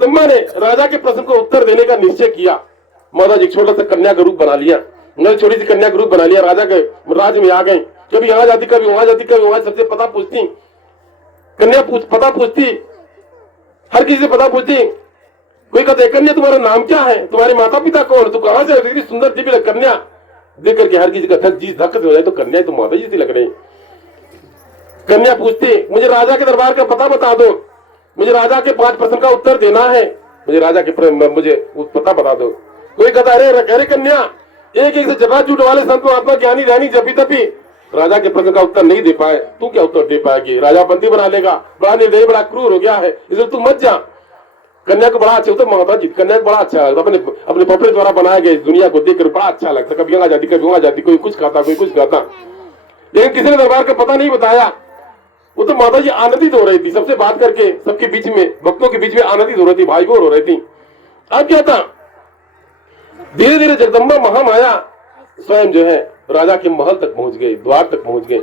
जगदम्बा ने राजा के प्रश्न को उत्तर देने का निश्चय किया। माता जी छोटा सा कन्या का रूप बना लिया, उन्होंने छोटी सी कन्या का रूप बना लिया, राजा के राज में आ गई। कभी यहाँ जाती, कभी वहां जाती, कभी वहां, सबसे पता पूछती, कन्या पता पूछती, हर किसी से पता पूछती। कोई कहते कन्या तुम्हारा नाम क्या है, तुम्हारे माता पिता कौन, तू कहां से, इतनी सुंदर दिव्य कन्या देख करके हर किसी का धक हो जाए, तो कन्या तो माता जी सी लग रही। कन्या पूछती, मुझे राजा के दरबार का पता बता दो, मुझे राजा के 5 प्रश्न का उत्तर देना है, मुझे राजा के मुझे पता बता दो। कोई कहता अरे कन्या, एक एक से जटा झूठ वाले संत महात्मा ज्ञानी ध्यानी जपी तपी राजा के प्रश्न का उत्तर नहीं दे पाए, तू क्या उत्तर दे पाएगी, राजा बंदी बना लेगा, बड़ा निर्दयी बड़ा क्रूर हो गया है, इसलिए तू मत जा। कन्या को बड़ा अच्छा, तो माता जी कन्या को बड़ा अच्छा लगता, अपने पपड़े द्वारा बनाए गए दुनिया को देखकर बड़ा अच्छा लगता, कभी यहाँ जाती कभी वहां जाती, कोई कुछ खाता कोई कुछ खाता, लेकिन किसी ने दरबार का पता नहीं बताया। वो तो माता जी आनंदित हो रही थी, सबसे बात करके सबके बीच में, भक्तों के बीच में आनंदित हो रही थी, भाई हो रही थी। अब क्या था, धीरे धीरे जगदम्बा महामाया स्वयं जो है राजा के महल तक पहुंच गई, द्वार तक पहुंच गई,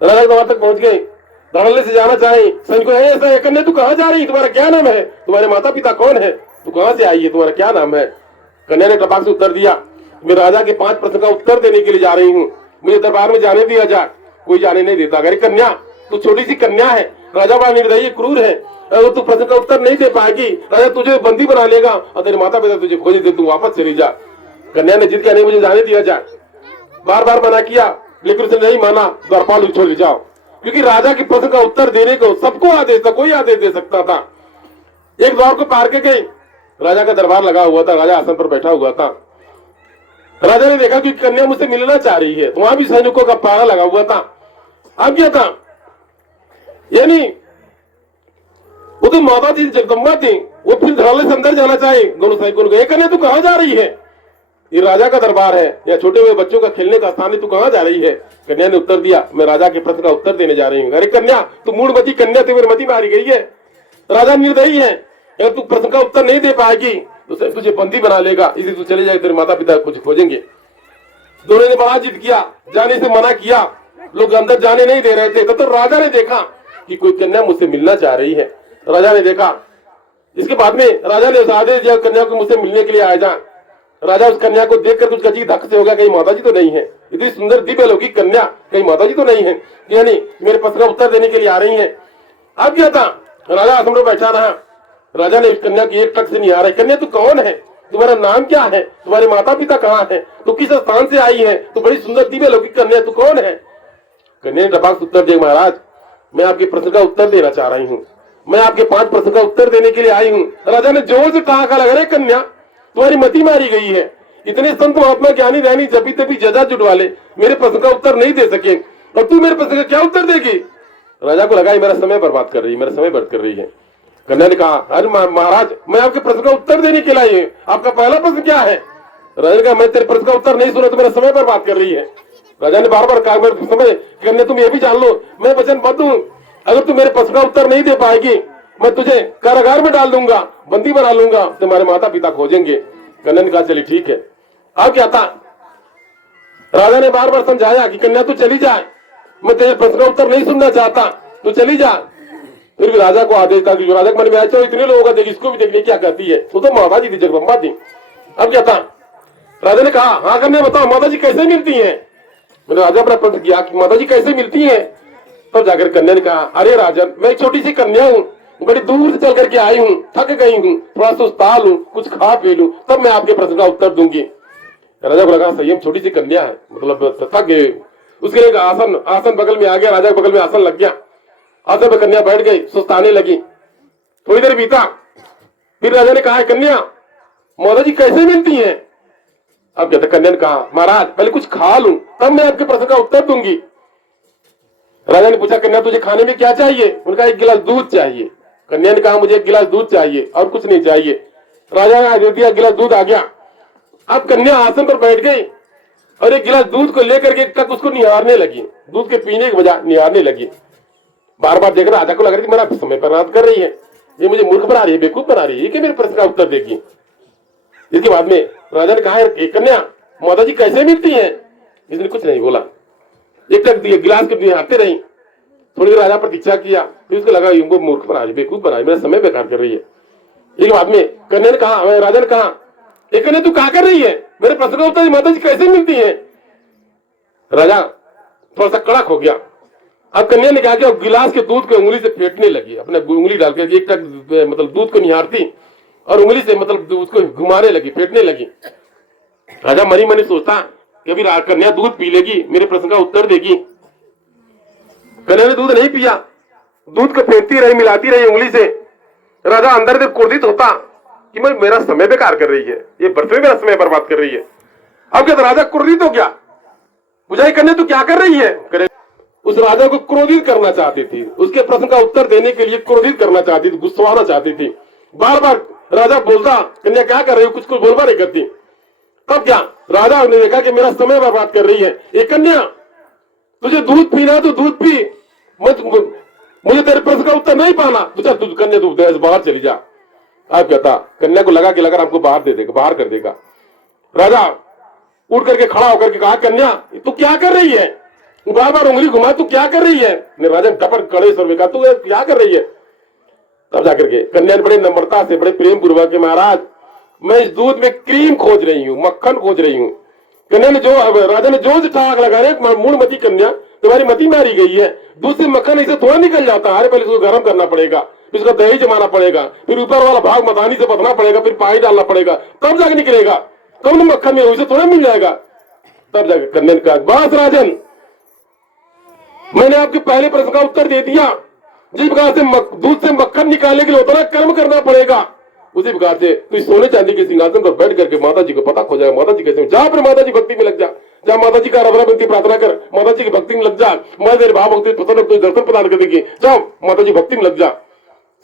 राजा के द्वार तक पहुंच गई। धड़ल्ले से जाना चाहे सैनिकों, ऐसा कन्या तू कहां जा रही, तुम्हारा क्या नाम है, तुम्हारे माता पिता कौन है, तू कहां से आई है, तुम्हारा क्या नाम है। कन्या ने टपाक से उत्तर दिया, मैं राजा के 5 प्रश्न का उत्तर देने के लिए जा रही हूँ, मुझे दरबार में जाने दिया जाए। कोई जाने नहीं देता। अरे कन्या, तू छोटी सी कन्या है, राजा बड़ा निर्दयी क्रूर है, अगर तू प्रश्न का उत्तर नहीं दे पाएगी, राजा तुझे बंदी बना लेगा और तेरे माता पिता तुझे खोज दे, तू वापस चली जा। कन्या ने जिद किया, नहीं मुझे जाने दिया जाए, बार बार मना किया, लेकिन उसने नहीं माना, द्वारपाल छोड़ जाओ, क्योंकि राजा के प्रश्न का उत्तर देने को सबको आदेश था, कोई आदेश दे सकता था। एक द्वार को पार के गई, राजा का दरबार लगा हुआ था, राजा आसन पर बैठा हुआ था। राजा ने देखा कि कन्या मुझसे मिलना चाह रही है, वहां भी सैनिकों का पारा लगा हुआ था। अब क्या था, यानी वो तो माता जी जगदम्बा थी, वो फिर धड़ल्ले से अंदर जाना चाहे, दोनों सैनिकों ने कन्या तू कहां जा रही है, ये राजा का दरबार है या छोटे हुए बच्चों का खेलने का स्थान है, तू कहां जा रही है। कन्या ने उत्तर दिया, मैं राजा के प्रश्न का उत्तर देने जा रही हूँ। अरे कन्या, तू मूढ़मती कन्या, तेरी मती मारी गई है, राजा निर्दयी है, अगर तू प्रश्न का उत्तर नहीं दे पाएगी तो तुझे बंदी बना लेगा, इसलिए तू चले जाए, तेरे माता पिता कुछ खोजेंगे। दोनों ने बड़ा जिद किया, जाने से मना किया, लोग अंदर जाने नहीं दे रहे थे। तो राजा ने देखा कि कोई कन्या मुझसे मिलना चाह रही है, राजा ने देखा। इसके बाद में राजा ने आदेश दिया, कन्या को मुझसे मिलने के लिए आया जा। राजा उस कन्या को देखकर कुछ कची धक्के से हो गया, कहीं माता जी तो नहीं है, इतनी सुंदर दिव्य अलौकिक कन्या, कहीं माता जी तो नहीं है, यानी मेरे प्रश्न का उत्तर देने के लिए आ रही है। अब क्या था, राजा आसन पर बैठा रहा, राजा ने उस कन्या की एक टक से निहारा, कन्या तू कौन है, तुम्हारा नाम क्या है, तुम्हारे माता पिता कहाँ है, तू किस स्थान से आई है, तू बड़ी सुंदर दिव्य अलौकिक कन्या, तू कौन है। कन्या ने टपाक से उत्तर दिया, महाराज मैं आपके प्रश्न का उत्तर देना चाह रही हूँ, मैं आपके 5 प्रश्न का उत्तर देने के लिए आई हूँ। राजा ने जोर से कहा लगा, रे कन्या, तुम्हारी मति मारी गई है, इतने संत महात्मा ज्ञानी ध्यानी जपी तपी जजा जुट वाले मेरे प्रश्न का उत्तर नहीं दे सके, और तू मेरे प्रश्न का क्या उत्तर देगी। राजा को लगा मेरा समय बर्बाद कर रही है, मेरा समय बर्बाद कर रही है। कन्या ने कहा, अरे महाराज मैं आपके प्रश्न का उत्तर देने के लिए आई हूँ, आपका पहला प्रश्न क्या है। राजा ने कहा, मैं तेरे प्रश्न का उत्तर नहीं सुना तो मेरा समय बर्बाद कर रही है। राजा ने बार बार कहा, समय कन्या तुम ये भी जान लो, मैं वचनबद्ध हूँ, अगर तू मेरे प्रश्न का उत्तर नहीं दे पाएगी मैं तुझे कारागार में डाल दूंगा, बंदी बना लूंगा, तुम्हारे माता पिता खोजेंगे। कन्या ने कहा चलिए ठीक है। अब क्या था, राजा ने बार बार समझाया कि कन्या तू चली जाए, मैं तेरे प्रश्न का उत्तर नहीं सुनना चाहता, तू चली जा। फिर भी राजा को आदेश था कि जो राजा के मन में आया, इतने लोगों का देख, इसको भी देखने क्या कहती है, वो तो माता जी थी, जगदम्बा थी। अब क्या था, राजा ने कहा, हाँ कन्या बताओ माता जी कैसे मिलती है। मैंने राजा अपना प्रश्न किया कि माता जी कैसे मिलती है। तब जाकर कन्या ने कहा, अरे राजन मैं एक छोटी सी कन्या हूँ, बड़ी दूर से चल करके आई हूँ, थक गई हूँ, थोड़ा सुस्ताल हूँ, कुछ खा पी लूं तब मैं आपके प्रश्न का उत्तर दूंगी। राजा को लगा सही हम छोटी सी कन्या है, मतलब थक गए। उसके लिए आसन बगल में आ गया, राजा के बगल में आसन लग गया, आसन पर कन्या बैठ गई, सुस्ताने लगी। थोड़ी देर बीता, फिर राजा ने कहा, कन्या माता जी कैसे मिलती है। अब कहते कन्या ने कहा, महाराज पहले कुछ खा लूं तब मैं आपके प्रश्न का उत्तर दूंगी। राजा ने पूछा, कन्या तुझे खाने में क्या चाहिए। उनका 1 गिलास दूध चाहिए। कन्या ने कहा, मुझे 1 गिलास दूध चाहिए और कुछ नहीं चाहिए। राजा ने आदेश दिया, 1 गिलास दूध आ गया। अब कन्या आसन पर बैठ गई और 1 गिलास दूध को लेकर के तक उसको निहारने लगी, दूध के पीने के बजाय निहारने लगी। बार बार देख राजा को लग रहा है मेरा समय बर्बाद कर रही है, ये मुझे मूर्ख बना रही है, बेवकूफ बना रही है, कि मेरे प्रश्न का उत्तर देगी। इसके बाद में राजा ने कहा, कन्या माता जी कैसे मिलती है। इसने कुछ नहीं बोला, एक तक गिलास के निहारते रही। थोड़ी देर राजा प्रतीक्षा किया, फिर उसको लगा वो मूर्ख बना रही, बेवकूफ बना रही, मेरा समय बेकार कर रही है। एक बाद में कन्या ने कहा, राजा ने कहा, एक कन्या तू कहा कर रही है? मेरे प्रश्न का उत्तर माता जी कैसे मिलती है? राजा थोड़ा सा कड़क हो गया। अब कन्या ने कहा कि गिलास के दूध को उंगली से फेंटने लगी, अपने उंगली डाल के एक टक मतलब दूध को निहारती और उंगली से मतलब उसको घुमाने लगी, फेंटने लगी। राजा मनी मनी सोचता कि अभी कन्या दूध पी लेगी, मेरे प्रश्न का उत्तर देगी। कन्या ने दूध नहीं पिया, दूध को फेंकती रही, मिलाती रही उंगली से। राजा अंदर से क्रोधित होता कि मैं मेरा समय बेकार कर रही है, ये बर्फ में मेरा समय बर्बाद कर रही है। अब क्या राजा क्रोधित हो गया, बुझाई कन्या तू क्या कर रही है? उस राजा को क्रोधित करना चाहती थी, उसके प्रश्न का उत्तर देने के लिए क्रोधित करना चाहती थी, गुस्साना चाहती थी। बार बार राजा बोलता, कन्या क्या कर रही हो, कुछ कुछ बोलवा नहीं करती। तब क्या राजा ने देखा कि मेरा समय बर्बाद कर रही है, एक कन्या तुझे दूध पीना तो दूध पी, मुझे तेरे प्रश्न का उत्तर नहीं पाना तो चल तू कन्या तू बाहर चली जा। आप कहता कन्या को लगा कि लगा हमको बाहर दे देगा, बाहर कर देगा। राजा उठ करके खड़ा होकर के कहा, कन्या तू क्या कर रही है? बार बार उंगली घुमा, तू क्या कर रही है? राजा डपर कड़े स्वर में कहा, तू क्या कर रही है? तब जाकर के कन्या ने बड़े नम्रता से, बड़े प्रेम पूर्वक के, महाराज मैं इस दूध में क्रीम खोज रही हूँ, मक्खन खोज रही हूँ। कन्या ने राजा ने जोर से ठाक लगाया, मूढ़मती कन्या तुम्हारी मती मारी गई है, दूध से मक्खन ऐसे थोड़ा निकल जाता है, पहले इसको गर्म करना पड़ेगा, फिर इसका दही जमाना पड़ेगा, फिर ऊपर वाला भाग मतानी से बदना पड़ेगा, फिर पानी डालना पड़ेगा, तब जाके निकलेगा, तब न मक्खन में उसे थोड़ा मिल जाएगा। तब जाकर कन्या ने कहा, बस राजन मैंने आपके पहले प्रश्न का उत्तर दे दिया, जिस प्रकार से दूध से मक्खन निकालने के लिए उतना कर्म करना पड़ेगा, उसी प्रकार से तू सोने चांदी के सिंहासन पर बैठ करके माता जी को पता खो जाएगा। माता जी कैसे, जहां पर माता जी भक्ति में लग जा, जहां माता जी का रबरा बनती प्रार्थना कर, माता जी की भक्ति में लग जा, मैं तेरे भाव भक्ति प्रसन्न तुझे दर्शन प्रदान कर देगी, जाओ माता जी भक्ति में लग जा।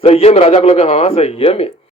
सही है में राजा को लगा, हाँ सही है में